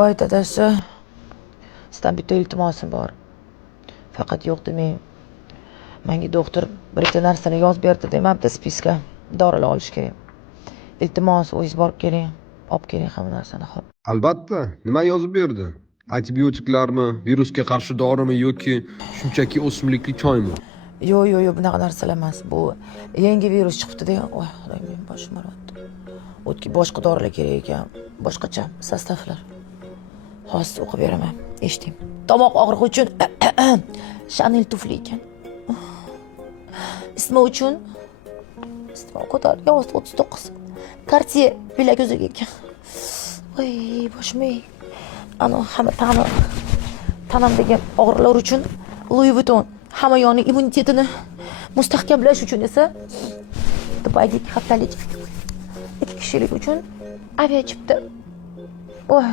Voy dadasi, sizdan bitta iltimosim bor. Faqat yo'q demang. Menga doktor bitta narsani yozib berdi demabdi spiska. Dorilar olish kerak. Iltimos, o'zingiz borib keling. Olib keling hamma narsani, xo'p. Albatta, nima yozib berdi? Antibiotiklarmi, virusga qarshi dorimi yoki shunchaki o'simlikli choymi? Yo'q, bunaqa narsalar emas. Bu yangi virus chiqibdi-da. Voy, xudoyim, men boshim og'riyapti. Boshqa dorilar kerak ekan. Boshqacha sostavlar. Hozir o'qib beraman. Eshiting. Tomoq og'rig'i uchun Chanel tufli ekan. Isitma uchun ko'tarilgan 39. Cartier bilaguzuk ekan. Voy, boshim. Ana hamma tanamdagi og'riqlar uchun Louis Vuitton. Hamma yoni immunitetini mustahkamlash uchun esa Dubaydagi haftalik 2 kishilik uchun aviachipta. Voy.